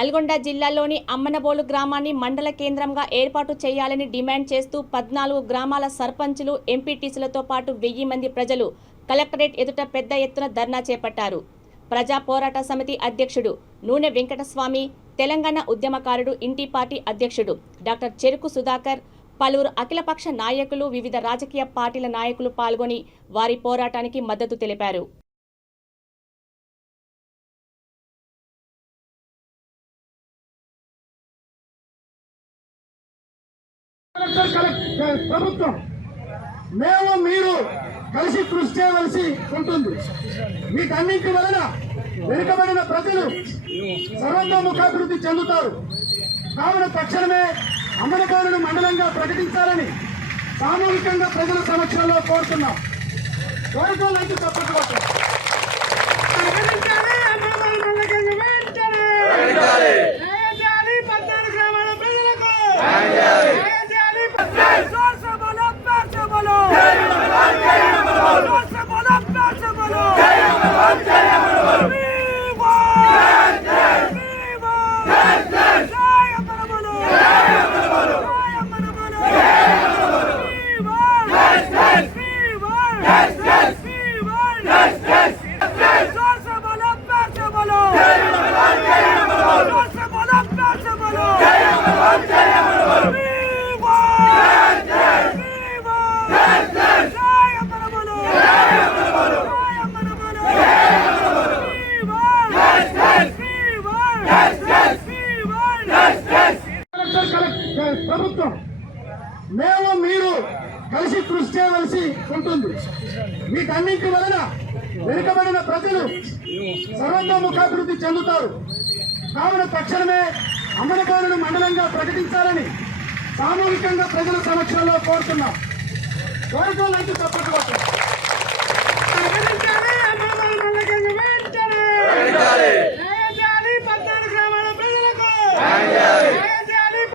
నల్గొండ జిల్లాలోని అమ్మనబోలు గ్రామాన్ని మండల కేంద్రంగా ఏర్పాటు చేయాలని డిమాండ్ చేస్తూ పద్నాలుగు గ్రామాల సర్పంచులు ఎంపీటీసీలతో పాటు వెయ్యి మంది ప్రజలు కలెక్టరేట్ ఎదుట పెద్ద ఎత్తున ధర్నా చేపట్టారు. ప్రజా పోరాట సమితి అధ్యక్షుడు నూనె వెంకటస్వామి తెలంగాణ ఉద్యమకారుడు ఇంటి పార్టీ అధ్యక్షుడు డాక్టర్ చెరుకు సుధాకర్ పలువురు అఖిలపక్ష నాయకులు వివిధ రాజకీయ పార్టీల నాయకులు పాల్గొని వారి పోరాటానికి మద్దతు తెలిపారు. కలెక్టర్ ప్రభుత్వం. మేము మీరు కలిసి కృషి చేయవలసి ఉంటుంది. వీటన్నింటి వలన వెనుకబడిన ప్రజలు సర్వతోముఖాభివృద్ధి చెందుతారు. కావున తక్షణమే అమరకాలను మండలంగా ప్రకటించాలని సామూహికంగా ప్రజల సమక్షంలో కోరుతున్నాం. కోరుకోవాలంటే తప్పట్టు Vamos, ప్రభుత్వం. మేము మీరు కలిసి కృషి చేయవలసి ఉంటుంది. వీటన్నింటి వలన వెనుకబడిన ప్రజలు సర్వతోముఖాభివృద్ధి చెందుతారు. కావున తక్షణమే అమరకాలను మండలంగా ప్రకటించాలని సామూహికంగా ప్రజల సమక్షంలో కోరుతున్నాం. కోరుకోవాలంటే తప్పట్టు